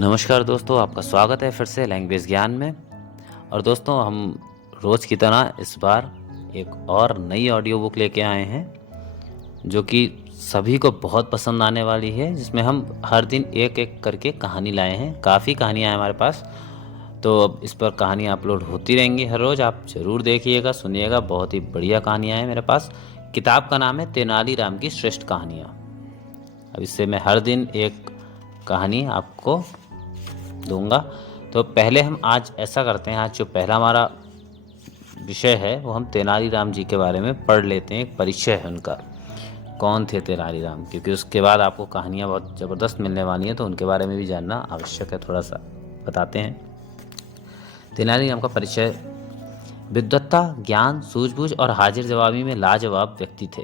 नमस्कार दोस्तों, आपका स्वागत है फिर से लैंग्वेज ज्ञान में। और दोस्तों, हम रोज़ की तरह इस बार एक और नई ऑडियो बुक लेके आए हैं जो कि सभी को बहुत पसंद आने वाली है, जिसमें हम हर दिन एक एक करके कहानी लाए हैं। काफ़ी कहानियाँ हैं हमारे पास, तो अब इस पर कहानियाँ अपलोड होती रहेंगी हर रोज़। आप ज़रूर देखिएगा, सुनिएगा। बहुत ही बढ़िया कहानियाँ हैं मेरे पास। किताब का नाम है तेनालीराम की श्रेष्ठ कहानियाँ। अब इससे मैं हर दिन एक कहानी आपको दूंगा। तो पहले हम आज ऐसा करते हैं, आज जो पहला हमारा विषय है वो हम तेनालीराम जी के बारे में पढ़ लेते हैं। एक परिचय है उनका, कौन थे तेनालीराम, क्योंकि उसके बाद आपको कहानियाँ बहुत ज़बरदस्त मिलने वाली हैं, तो उनके बारे में भी जानना आवश्यक है। थोड़ा सा बताते हैं। तेनालीराम का परिचय। विद्वत्ता, ज्ञान, सूझबूझ और हाजिर जवाबी में लाजवाब व्यक्ति थे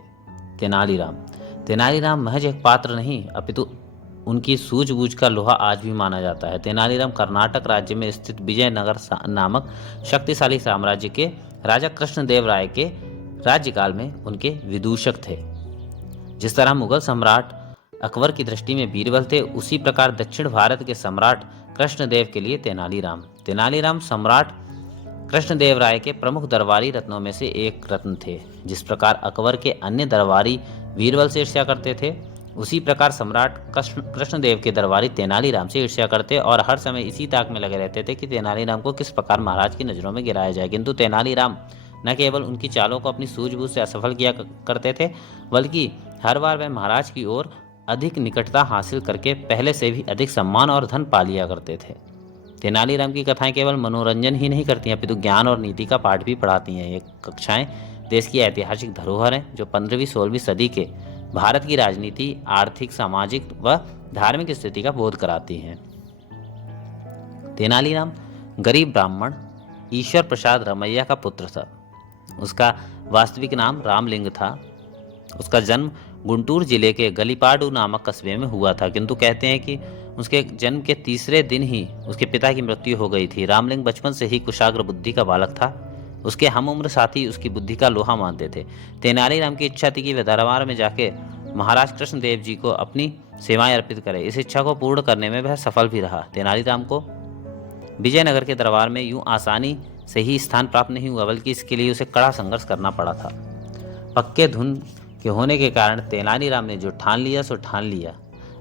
तेनालीराम। तेनालीराम महज एक पात्र नहीं, अपितु उनकी सूझबूझ का लोहा आज भी माना जाता है। तेनालीराम कर्नाटक राज्य में स्थित विजयनगर नामक शक्तिशाली साम्राज्य के राजा कृष्णदेव राय के राज्यकाल में उनके विदूषक थे। जिस तरह मुगल सम्राट अकबर की दृष्टि में बीरबल थे, उसी प्रकार दक्षिण भारत के सम्राट कृष्णदेव के लिए तेनालीराम सम्राट कृष्णदेव राय के प्रमुख दरबारी रत्नों में से एक रत्न थे। जिस प्रकार अकबर के अन्य दरबारी बीरबल से ईर्ष्या करते थे, उसी प्रकार सम्राट कृष्णदेव के दरबारी तेनालीराम से ईर्ष्या करते और हर समय इसी ताक में लगे रहते थे कि तेनालीराम को किस प्रकार महाराज की नज़रों में गिराया जाए। किंतु तेनालीराम न केवल उनकी चालों को अपनी सूझबूझ से असफल किया करते थे, बल्कि हर बार वे महाराज की ओर अधिक निकटता हासिल करके पहले से भी अधिक सम्मान और धन पा लिया करते थे। तेनालीराम की कथाएं केवल मनोरंजन ही नहीं करती हैं, अपितु ज्ञान और नीति का पाठ भी पढ़ाती हैं। ये कक्षाएं देश की ऐतिहासिक धरोहर हैं, जो 15वीं-16वीं सदी के भारत की राजनीति, आर्थिक, सामाजिक व धार्मिक स्थिति का बोध कराती हैं। तेनालीराम गरीब ब्राह्मण ईश्वर प्रसाद रमैया का पुत्र था। उसका वास्तविक नाम रामलिंग था। उसका जन्म गुंटूर जिले के गलीपाडू नामक कस्बे में हुआ था, किंतु कहते हैं कि उसके जन्म के तीसरे दिन ही उसके पिता की मृत्यु हो गई थी। रामलिंग बचपन से ही कुशाग्र बुद्धि का बालक था। उसके हम उम्र साथी उसकी बुद्धि का लोहा मानते थे। तेनालीराम की इच्छा थी कि वह दरबार में जाके महाराज कृष्णदेव जी को अपनी सेवाएं अर्पित करे। इस इच्छा को पूर्ण करने में वह सफल भी रहा। तेनालीराम को विजयनगर के दरबार में यूं आसानी से ही स्थान प्राप्त नहीं हुआ, बल्कि इसके लिए उसे कड़ा संघर्ष करना पड़ा था। पक्के धुन के होने के कारण तेनालीराम ने जो ठान लिया सो ठान लिया।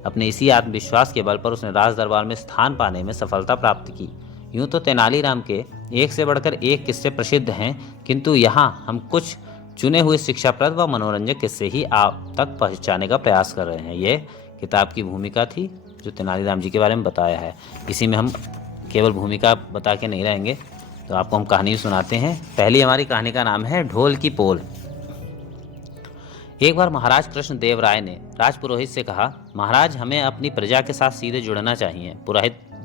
अपने इसी आत्मविश्वास के बल पर उसने राज दरबार में स्थान पाने में सफलता प्राप्त की। यूं तो तेनालीराम के एक से बढ़कर एक किस्से प्रसिद्ध हैं, किंतु यहाँ हम कुछ चुने हुए शिक्षाप्रद व मनोरंजक किस्से ही आप तक पहुँचाने का प्रयास कर रहे हैं। ये किताब की भूमिका थी जो तेनालीराम जी के बारे में बताया है। इसी में हम केवल भूमिका बता के नहीं रहेंगे, तो आपको हम कहानी सुनाते हैं। पहली हमारी कहानी का नाम है ढोल की पोल। एक बार महाराज कृष्णदेव राय ने राजपुरोहित से कहा, महाराज, हमें अपनी प्रजा के साथ सीधे जुड़ना चाहिए।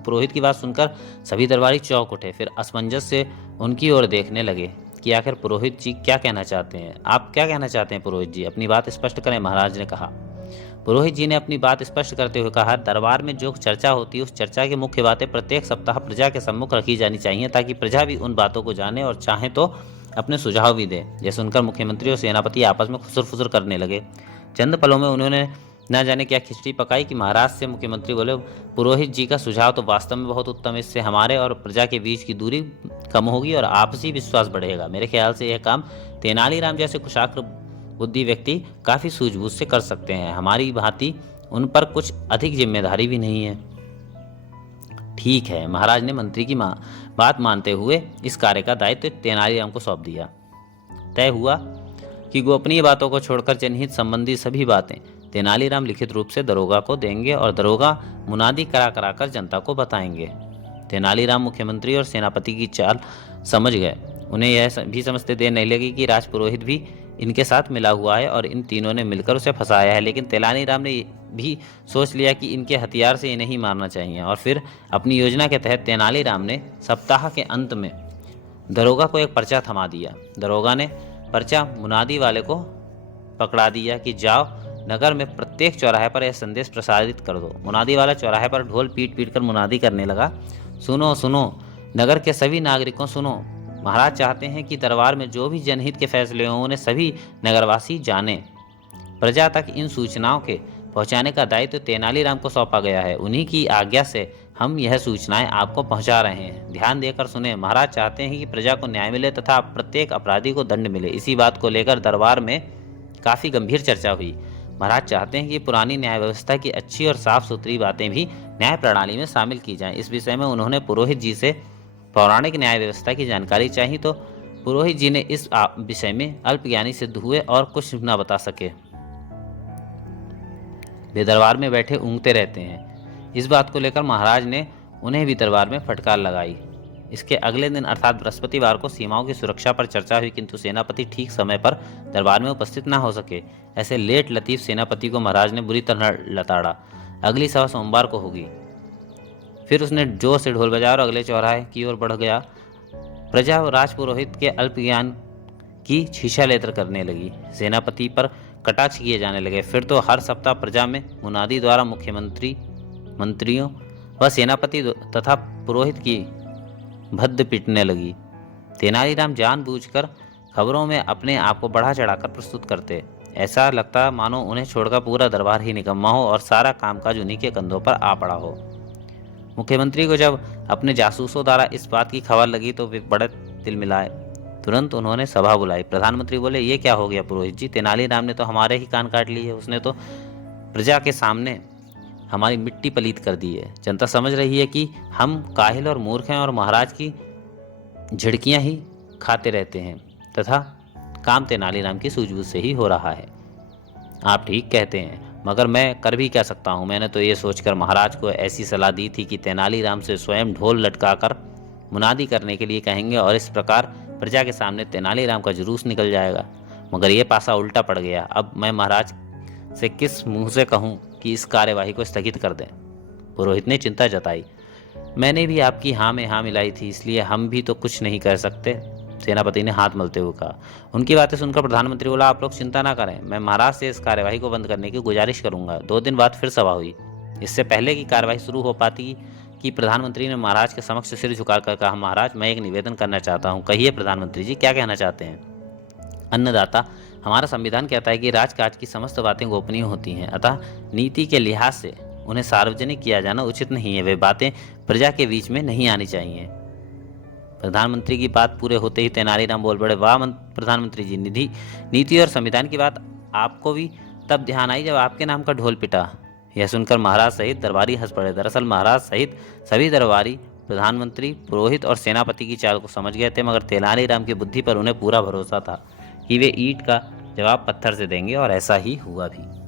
पुरोहित की बात सुनकर सभी दरबारी चौंक उठे, फिर असमंजस से उनकी ओर देखने लगे कि आखिर पुरोहित जी क्या कहना चाहते हैं। आप क्या कहना चाहते हैं पुरोहित जी? अपनी बात स्पष्ट करें, महाराज ने कहा। पुरोहित जी ने अपनी बात स्पष्ट करते हुए कहा, दरबार में जो चर्चा होती है, उस चर्चा की मुख्य बातें प्रत्येक सप्ताह प्रजा के सम्मुख रखी जानी चाहिए, ताकि प्रजा भी उन बातों को जाने और चाहे तो अपने सुझाव भी दे। यह सुनकर मुख्यमंत्री और सेनापति आपस में खुसर फुसर करने लगे। चंद पलों में उन्होंने न जाने क्या खिचड़ी पकाई कि महाराज से मुख्यमंत्री बोले, पुरोहित जी का सुझाव तो वास्तव में बहुत उत्तम है। इससे हमारे और प्रजा के बीच की दूरी कम होगी और आपसी विश्वास बढ़ेगा। मेरे ख्याल से यह काम तेनालीराम जैसे कुशाग्र बुद्धि व्यक्ति काफ़ी सूझबूझ से कर सकते हैं। हमारी भांति उन पर कुछ अधिक जिम्मेदारी भी नहीं है। ठीक है, महाराज ने मंत्री की बात मानते हुए इस कार्य का दायित्व तेनालीराम को सौंप दिया। तय हुआ कि गोपनीय बातों को छोड़कर जनहित संबंधी सभी बातें तेनालीराम लिखित रूप से दरोगा को देंगे और दरोगा मुनादी करा कराकर जनता को बताएंगे। तेनालीराम मुख्यमंत्री और सेनापति की चाल समझ गए। उन्हें यह भी समझते देर नहीं लगी कि राजपुरोहित भी इनके साथ मिला हुआ है और इन तीनों ने मिलकर उसे फंसाया है। लेकिन तेनालीराम ने भी सोच लिया कि इनके हथियार से इन्हें ही मारना चाहिए, और फिर अपनी योजना के तहत तेनालीराम ने सप्ताह के अंत में दरोगा को एक पर्चा थमा दिया। दरोगा ने पर्चा मुनादी वाले को पकड़ा दिया कि जाओ नगर में प्रत्येक चौराहे पर यह संदेश प्रसारित कर दो। मुनादी वाला चौराहे पर ढोल पीट पीट कर मुनादी करने लगा, सुनो सुनो नगर के सभी नागरिकों सुनो, महाराज चाहते हैं कि दरबार में जो भी जनहित के फैसले हों उन्हें सभी नगरवासी जाने। प्रजा तक इन सूचनाओं के पहुंचाने का दायित्व तेनालीराम को सौंपा गया है। उन्हीं की आज्ञा से हम यह सूचनाएं आपको पहुंचा रहे हैं। ध्यान देकर सुने। महाराज चाहते हैं कि प्रजा को न्याय मिले तथा प्रत्येक अपराधी को दंड मिले। इसी बात को लेकर दरबार में काफी गंभीर चर्चा हुई। महाराज चाहते हैं कि पुरानी न्याय व्यवस्था की अच्छी और साफ सुथरी बातें भी न्याय प्रणाली में शामिल की जाएं। इस विषय में उन्होंने पुरोहित जी से पौराणिक न्याय व्यवस्था की जानकारी चाही तो पुरोहित जी ने इस विषय में अल्पज्ञानी सिद्ध हुए और कुछ न बता सके। वे दरबार में बैठे ऊँघते रहते हैं। इस बात को लेकर महाराज ने उन्हें भी दरबार में फटकार लगाई। इसके अगले दिन अर्थात बृहस्पतिवार को सीमाओं की सुरक्षा पर चर्चा हुई, किंतु सेनापति ठीक समय पर दरबार में उपस्थित न हो सके। ऐसे लेट लतीफ सेनापति को महाराज ने बुरी तरह लताड़ा। अगली सभा सोमवार को होगी। फिर उसने जोर से ढोल बजाया और अगले चौराहे की ओर बढ़ गया। प्रजा राजपुरोहित के अल्प ज्ञान की छीछालेतर करने लगी। सेनापति पर कटाक्ष किए जाने लगे। फिर तो हर सप्ताह प्रजा में मुनादी द्वारा मुख्यमंत्री, मंत्रियों व सेनापति तथा पुरोहित की भद्द पिटने लगी। तेनालीराम जानबूझकर खबरों में अपने आप को बढ़ा चढ़ाकर प्रस्तुत करते। ऐसा लगता मानो उन्हें छोड़कर पूरा दरबार ही निकम्मा हो और सारा कामकाज उन्हीं के कंधों पर आ पड़ा हो। मुख्यमंत्री को जब अपने जासूसों द्वारा इस बात की खबर लगी तो वे बड़े तिलमिलाए। तुरंत उन्होंने सभा बुलाई। प्रधानमंत्री बोले, ये क्या हो गया पुरोहित जी? तेनालीराम ने तो हमारे ही कान काट लिए। उसने तो प्रजा के सामने हमारी मिट्टी पलीत कर दी है। जनता समझ रही है कि हम काहिल और मूर्ख हैं और महाराज की झिड़कियां ही खाते रहते हैं तथा काम तेनालीराम की सूझबूझ से ही हो रहा है। आप ठीक कहते हैं, मगर मैं कर भी क्या सकता हूँ? मैंने तो ये सोचकर महाराज को ऐसी सलाह दी थी कि तेनालीराम से स्वयं ढोल लटकाकर मुनादी करने के लिए कहेंगे और इस प्रकार प्रजा के सामने तेनालीराम का जुलूस निकल जाएगा। मगर ये पासा उल्टा पड़ गया। अब मैं महाराज से किस मुंह से कहूँ कि इस कार्यवाही को स्थगित कर दें? पुरोहित ने चिंता जताई। मैंने भी आपकी हाँ में हाँ मिलाई थी, इसलिए हम भी तो कुछ नहीं कर सकते। सेनापति ने हाथ मलते हुए कहा। उनकी बातें सुनकर प्रधानमंत्री बोला, आप लोग चिंता ना करें, मैं महाराज से इस कार्यवाही को बंद करने की गुजारिश करूंगा। 2 दिन बाद फिर सभा हुई। इससे पहले की कार्यवाही शुरू हो पाती कि प्रधानमंत्री ने महाराज के समक्ष सिर झुकाकर कहा, महाराज मैं एक निवेदन करना चाहता हूँ। कहिए प्रधानमंत्री जी, क्या कहना चाहते हैं? अन्नदाता, हमारा संविधान कहता है कि राजकाज की समस्त बातें गोपनीय होती हैं, अतः नीति के लिहाज से उन्हें सार्वजनिक किया जाना उचित नहीं है। वे बातें प्रजा के बीच में नहीं आनी चाहिए। प्रधानमंत्री की बात पूरे होते ही तेनालीराम बोल पड़े, वाह प्रधानमंत्री जी, नीति और संविधान की बात आपको भी तब ध्यान आई जब आपके नाम का ढोल पिटा। यह सुनकर महाराज सहित दरबारी हंस पड़े। दरअसल महाराज सहित सभी दरबारी प्रधानमंत्री, पुरोहित और सेनापति की चाल को समझ गए थे, मगर तेनालीराम की बुद्धि पर उन्हें पूरा भरोसा था कि वे ईंट का जवाब पत्थर से देंगे, और ऐसा ही हुआ भी।